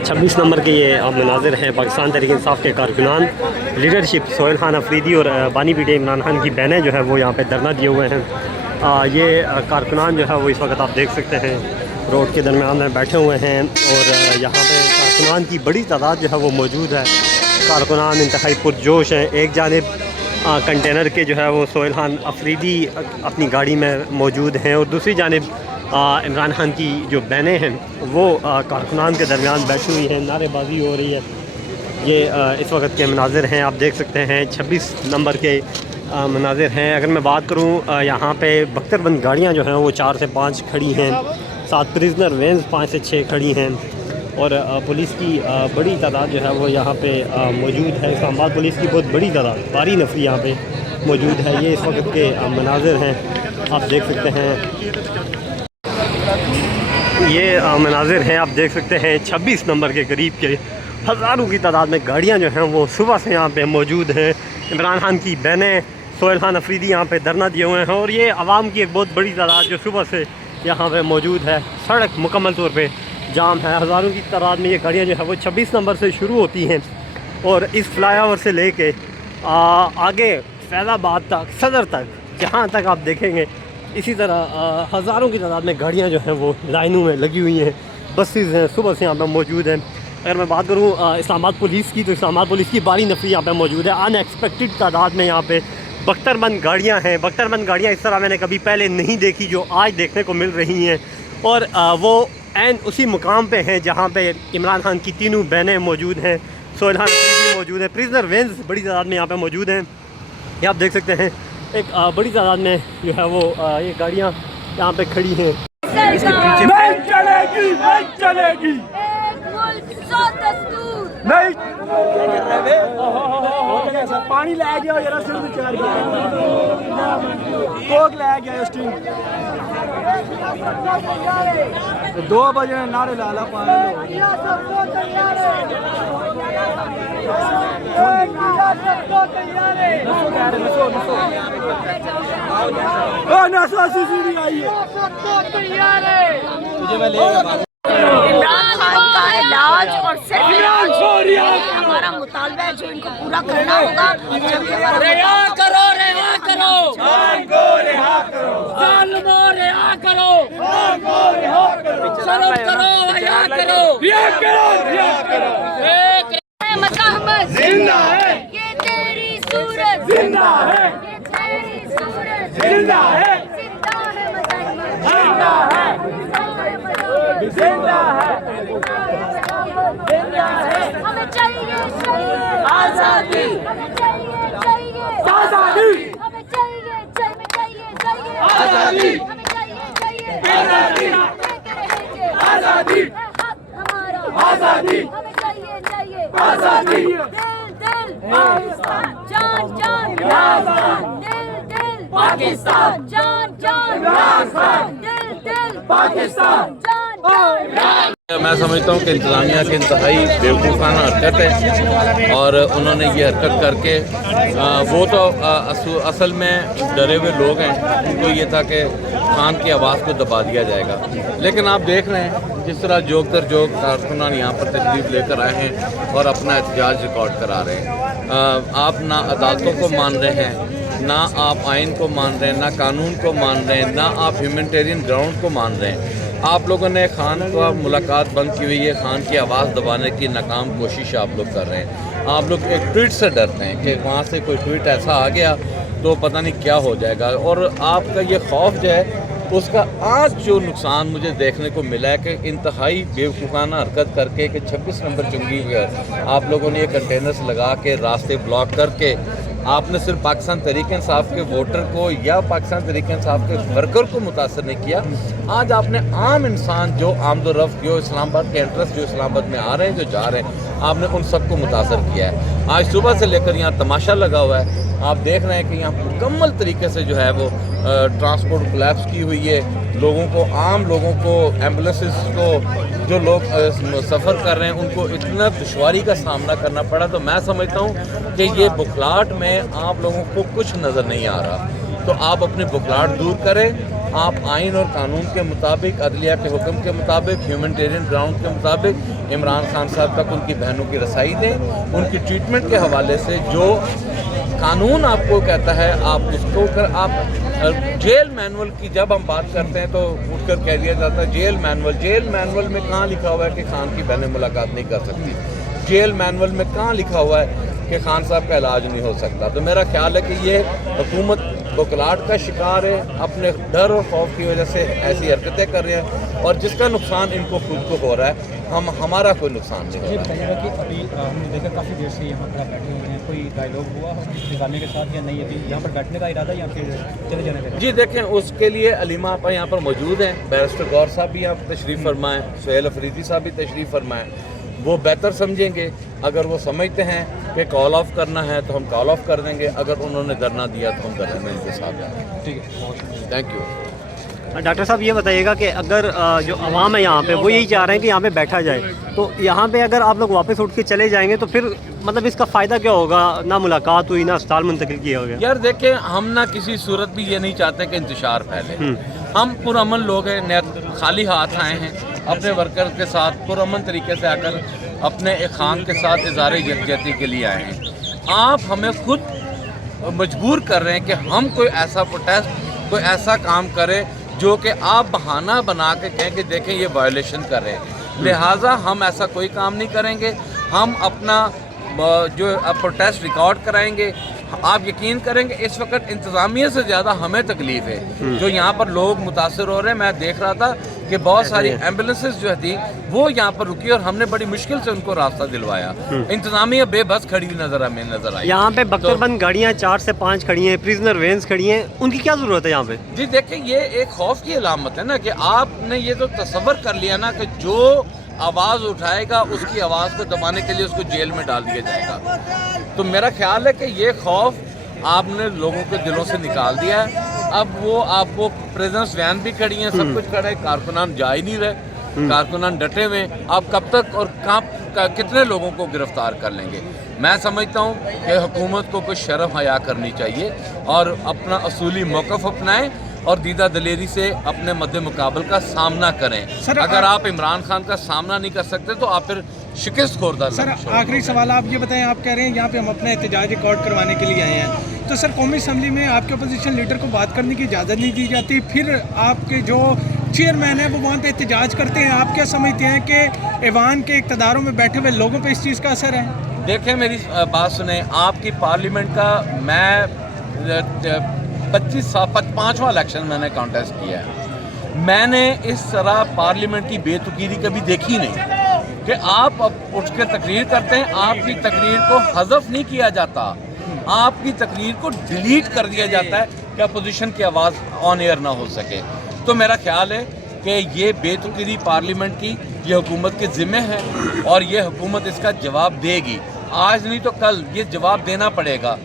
छब्बीस नंबर के ये मनाजिर हैं पाकिस्तान तहरीक इंसाफ के कारकुनान लीडरशिप सोहेल खान अफरीदी और बानी पीटे इमरान खान की बहनें जो है वो यहाँ पे धरना दिए हुए हैं। ये कारकुनान जो है वो इस वक्त आप देख सकते हैं रोड के दरमियान में बैठे हुए हैं और यहाँ पे कारकुनान की बड़ी तादाद जो है वो मौजूद है। कारकुनान इंतहाई पुरजोश हैं। एक जानिब कंटेनर के जो है वो सोहेल खान अफरीदी अपनी गाड़ी में मौजूद हैं और दूसरी जानिब इमरान खान की जो बहनें हैं वो कारकुनान के दरमियान बैठी हुई हैं, नारेबाजी हो रही है। ये इस वक्त के मनाजिर हैं, आप देख सकते हैं 26 नंबर के मनाजिर हैं। अगर मैं बात करूँ यहाँ पे बख्तरबंद गाड़ियाँ जो हैं वो 4 से 5 खड़ी हैं, 7 प्रिजनर वैन्स 5 से 6 खड़ी हैं और पुलिस की बड़ी तादाद जो है वो यहाँ पे मौजूद है। इस्लामाबाद पुलिस की बहुत बड़ी तादाद भारी नफरी यहाँ पे मौजूद है। ये इस वक्त के मनाजिर हैं, आप देख सकते हैं। ये मनाजिर हैं, आप देख सकते हैं 26 नंबर के करीब के हज़ारों की तादाद में गाड़ियाँ जो हैं वो सुबह से यहाँ पे मौजूद हैं। इमरान खान की बहनें सोहेल खान अफरीदी यहाँ पे धरना दिए हुए हैं और ये आवाम की एक बहुत बड़ी तादाद जो सुबह से यहाँ पे मौजूद है। सड़क मुकम्मल तौर पे जाम है, हज़ारों की तादाद में ये गाड़ियाँ जो है वो 26 नंबर से शुरू होती हैं और इस फ्लाईओवर से लेके आगे फैज़ाबाद तक, सदर तक, जहाँ तक आप देखेंगे इसी तरह हज़ारों की तादाद में गाड़ियाँ जो हैं वो लाइनों में लगी हुई हैं। बसेज़ हैं, सुबह से यहाँ पर मौजूद हैं। अगर मैं बात करूँ इस्लामाबाद पुलिस की, तो इस्लामाबाद पुलिस की भारी नफरी यहाँ पे मौजूद है। अनएक्सपेक्टेड तादाद में यहाँ पे बख्तरबंद गाड़ियाँ हैं। बख्तरबंद गाड़ियाँ इस तरह मैंने कभी पहले नहीं देखी जो आज देखने को मिल रही हैं और वो एन उसी मुकाम पे हैं जहाँ पे इमरान खान की तीनों बहनें मौजूद हैं, सोहेल खान मौजूद हैं। प्रिजनर वैन्स बड़ी तादाद में यहाँ पे मौजूद हैं। ये आप देख सकते हैं एक बड़ी तादाद में जो है वो ये गाड़ियाँ यहाँ पे खड़ी हैं। नहीं चलेगी, नहीं चलेगी, नहीं। पानी लै गया जरा सिर विचार कोक लै गया स्टीम 2 बजे नारे लाला पानी इमरान खान का इलाज और सिर्फ हमारा मुतालबा है जो इनको पूरा करना होगा। रिहा करो, रिहा करो, रिहा करो, जालिमों रिहा करो, शर्म करो, रिहा करो, रिहा करो, रिहा करो। अहमद जिंदा है, ये तेरी सूरत जिंदा है, ये तेरी सूरत जिंदा है, जिंदा है जिंदा है, जिंदा है, जिंदा है। हमें चाहिए आजादी, हमें चाहिए आजादी, हमें चाहिए आजादी, हमें चाहिए आजादी, आजादी, हक हमारा आजादी, हमें चाहिए आजादी, दिल पाकिस्तान, जान राजस्थान, दिल पाकिस्तान, जान राजस्थान, दिल पाकिस्तान, जान मैं समझता हूँ कि इंतज़ामिया की इंतहाई बेवकूफ़ाना हरकत है और उन्होंने ये हरकत करके वो तो असल में डरे हुए लोग हैं। उनको ये था कि खान की आवाज़ को दबा दिया जाएगा, लेकिन आप देख रहे हैं जिस तरह जोक दर जोक कारकुनान यहाँ पर तशरीफ़ लेकर आए हैं और अपना एहतजाज रिकॉर्ड करा रहे हैं। आप ना अदालतों को मान रहे हैं, ना आप आइन को मान रहे हैं, ना कानून को मान रहे हैं, ना आप ह्यूमैनिटेरियन ग्राउंड को मान रहे हैं। आप लोगों ने खान का मुलाकात बंद की हुई है, खान की आवाज़ दबाने की नाकाम कोशिश आप लोग कर रहे हैं। आप लोग एक ट्वीट से डरते हैं कि वहाँ से कोई ट्वीट ऐसा आ गया तो पता नहीं क्या हो जाएगा, और आपका ये खौफ जो है उसका आज जो नुकसान मुझे देखने को मिला है कि इंतहाई बेवकूफ़ाना हरकत करके कि 26 नंबर चुंगी हुई है, आप लोगों ने ये कंटेनर्स लगा के रास्ते ब्लॉक करके आपने सिर्फ पाकिस्तान तहरीक इंसाफ के वोटर को या पाकिस्तान तहरीक इंसाफ के वर्कर को मुतासर नहीं किया। आज आपने आम इंसान जो आमदोरफ्त जो इस्लामाबाद के एंट्रेंस जो इस्लामाबाद में आ रहे हैं, जो जा रहे हैं, आपने उन सबको मुतासर किया है। आज सुबह से लेकर यहाँ तमाशा लगा हुआ है, आप देख रहे हैं कि यहाँ मुकम्मल तरीके से जो है वो ट्रांसपोर्ट कोलैप्स की हुई है। लोगों को, आम लोगों को, एम्बुलेंसेस को, जो लोग सफ़र कर रहे हैं उनको इतना दुश्वारी का सामना करना पड़ा। तो मैं समझता हूँ कि ये बुखलाहट में आप लोगों को कुछ नज़र नहीं आ रहा, तो आप अपनी बुखलाहट दूर करें آپ آئین اور قانون کے مطابق، عدلیہ کے حکم کے مطابق، ہیومنٹیرین گراؤنڈ کے مطابق عمران خان صاحب تک ان کی بہنوں کی رسائی دیں. ان کی ٹریٹمنٹ کے حوالے سے جو قانون آپ کو کہتا ہے آپ اس کو آپ جیل مینول کی جب ہم بات کرتے ہیں تو اٹھ کر کہہ دیا جاتا ہے جیل مینول میں کہاں لکھا ہوا ہے کہ خان کی بہنیں ملاقات نہیں کر سکتی؟ جیل مینول میں کہاں لکھا ہوا ہے کہ خان صاحب کا علاج نہیں ہو سکتا؟ تو میرا خیال ہے کہ یہ حکومت بکلاٹ کا شکار ہے، اپنے ڈر اور خوف کی وجہ سے ایسی حرکتیں کر رہے ہیں، اور جس کا نقصان ان کو خود کو ہو رہا ہے، ہمارا کوئی نقصان نہیں ہو رہا ہے. بتائیے گا کہ ابھی ہم نے دیکھا کافی دیر سے یہاں پر بیٹھے ہوئے ہیں، کوئی ڈائیلاگ ہوا نکالنے کے ساتھ یا نہیں؟ ابھی یہاں پر بیٹھنے کا ارادہ یا پھر چلے جانے کا؟ جی دیکھیں، اس کے لیے علیمہ آپا یہاں پر موجود ہیں، بیرسٹر غور صاحب بھی یہاں پر تشریف فرمائیں، سہیل افریدی صاحب بھی تشریف فرمائیں. وہ بہتر سمجھیں گے. اگر وہ سمجھتے ہیں کہ کال آف کرنا ہے تو ہم کال آف کر دیں گے، اگر انہوں نے دھرنا دیا تو ہم دھرنے میں ان کے ساتھ جائیں گے. ٹھیک ہے، تھینک یو. ڈاکٹر صاحب یہ بتائیے گا کہ اگر جو عوام ہے یہاں پہ وہ یہی چاہ رہے ہیں کہ یہاں پہ بیٹھا جائے، تو یہاں پہ اگر آپ لوگ واپس اٹھ کے چلے جائیں گے تو پھر مطلب اس کا فائدہ کیا ہوگا؟ نہ ملاقات ہوئی، نہ اسپتال منتقل کیا ہو گیا. یار دیکھیں، ہم نہ کسی صورت بھی یہ نہیں چاہتے کہ انتشار پھیلے. ہم پرامن لوگ ہیں، خالی ہاتھ آئے ہیں، اپنے ورکر کے ساتھ پرامن طریقے سے آ کر اپنے ایک خان کے ساتھ اظہار یکجہتی کے لیے آئے ہیں. آپ ہمیں خود مجبور کر رہے ہیں کہ ہم کوئی ایسا پروٹیسٹ، کوئی ایسا کام کریں جو کہ آپ بہانہ بنا کے کہیں کہ دیکھیں یہ وائلیشن کر رہے ہیں. لہٰذا ہم ایسا کوئی کام نہیں کریں گے. ہم اپنا جو پروٹیسٹ ریکارڈ کرائیں گے. آپ یقین کریں گے اس وقت انتظامیہ سے زیادہ ہمیں تکلیف ہے جو یہاں پر لوگ متاثر ہو رہے ہیں. میں دیکھ رہا تھا کہ بہت ساری ایمبولینسز جو تھی وہ یہاں پر رکی اور ہم نے بڑی مشکل سے ان کو راستہ دلوایا. انتظامیہ بے بس کھڑی ہوئی نظر آئی. یہاں پہ بختر بند گاڑیاں 4 سے 5 کھڑی ہیں، پریزنر وینز کھڑی ہیں، ان کی کیا ضرورت ہے یہاں پہ؟ جی دیکھیں، یہ ایک خوف کی علامت ہے نا کہ آپ نے یہ تو تصور کر لیا نا کہ جو آواز اٹھائے گا اس کی آواز کو دبانے کے لیے اس کو جیل میں ڈال دیا جائے گا. تو میرا خیال ہے کہ یہ خوف آپ نے لوگوں کے دلوں سے نکال دیا ہے. اب وہ آپ کو پریزنس وین بھی کھڑی ہیں، سب کچھ کھڑا ہے، کارکنان جا ہی نہیں رہے، کارکنان ڈٹے ہوئے. آپ کب تک اور کہاں کتنے لوگوں کو گرفتار کر لیں گے؟ میں سمجھتا ہوں کہ حکومت کو کچھ شرم حیا کرنی چاہیے اور اپنا اصولی موقف اپنائیں اور دیدہ دلیری سے اپنے مد مقابل کا سامنا کریں. اگر آپ عمران خان کا سامنا نہیں کر سکتے تو آپ پھر شکست خوردہ. سر آخری سوال آپ یہ بتائیں، آپ کہہ رہے ہیں یہاں پہ ہم اپنا احتجاج ریکارڈ کروانے کے لیے آئے ہیں، تو سر قومی اسمبلی میں آپ کے اپوزیشن لیڈر کو بات کرنے کی اجازت نہیں دی جاتی، پھر آپ کے جو چیئرمین ہیں وہ وہاں پہ احتجاج کرتے ہیں. آپ کیا سمجھتے ہیں کہ ایوان کے اقتداروں میں بیٹھے ہوئے لوگوں پہ اس چیز کا اثر ہے؟ دیکھیں میری بات سنیں، آپ کی پارلیمنٹ کا میں 5واں الیکشن میں نے کانٹیسٹ کیا ہے. میں نے اس طرح پارلیمنٹ کی بے تقیری کبھی دیکھی نہیں کہ آپ اٹھ کے تقریر کرتے ہیں، آپ کی تقریر کو حذف نہیں کیا جاتا، آپ کی تقریر کو ڈیلیٹ کر دیا جاتا ہے کہ اپوزیشن کی آواز آن ایئر نہ ہو سکے. تو میرا خیال ہے کہ یہ بے تقیری پارلیمنٹ کی یہ حکومت کے ذمہ ہے اور یہ حکومت اس کا جواب دے گی. آج نہیں تو کل یہ جواب دینا پڑے گا.